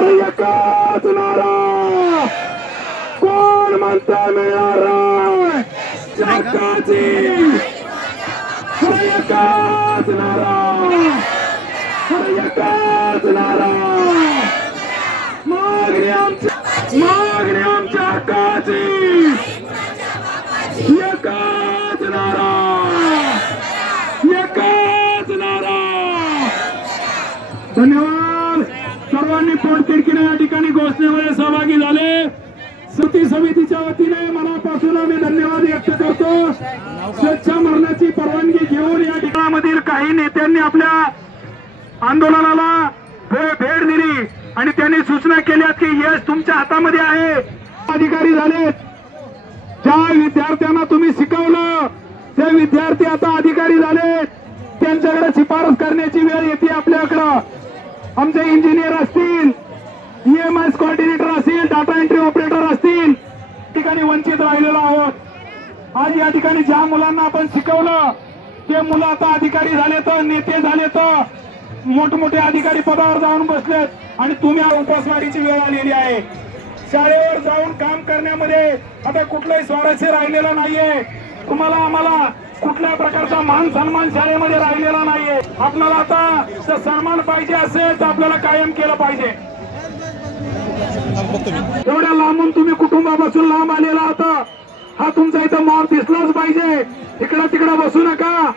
अरे एकच नारा कोण म्हणता मिळणार जगाची अरे एकच नारा अरे एकच नारा मागणी आमच्या हक्काची एकच नारा एकच नारा धन्यवाद सर्वांनी पोटतिडकीने या ठिकाणी घोषणेमध्ये सहभागी झाले सती समितीच्या वतीने मनापासून आम्ही धन्यवाद व्यक्त करतो स्वच्छ मरणाची परवानगी घेऊन या ठिकाणामधील काही नेत्यांनी आपल्या आंदोलनाला भेट दिली आणि त्यांनी सूचना केल्या की यश तुमच्या हातामध्ये आहे अधिकारी झालेत ज्या विद्यार्थ्यांना तुम्ही शिकवलं ते विद्यार्थी आता अधिकारी झालेत त्यांच्याकडे शिफारस करण्याची वेळ येते आपल्याकडं आमचे इंजिनियर असतील EMS कोऑर्डिनेटर असतील डाटा एंट्री ऑपरेटर असतील ठिकाणी वंचित राहिलेलो आहोत आज या ठिकाणी ज्या मुलांना आपण शिकवलं ते मुलं आता अधिकारी झालेत नेते झालेत मोठमोठे अधिकारी पदावर जाऊन बसलेत आणि तुम्ही उपासमारीची वेळ आलेली आहे शाळेवर जाऊन काम करण्यामध्ये आता कुठलाही स्वारस्य राहिलेलं नाहीये तुम्हाला आम्हाला कुठल्या प्रकारचा मान सन्मान शाळेमध्ये राहिलेला नाहीये आपल्याला आता सन्मान पाहिजे असेल तर आपल्याला कायम केलं पाहिजे एवढ्या लांबून तुम्ही कुटुंबापासून लांब आलेला होता हा तुमचा इथं मॉब दिसलाच पाहिजे इकडं तिकडं बसू नका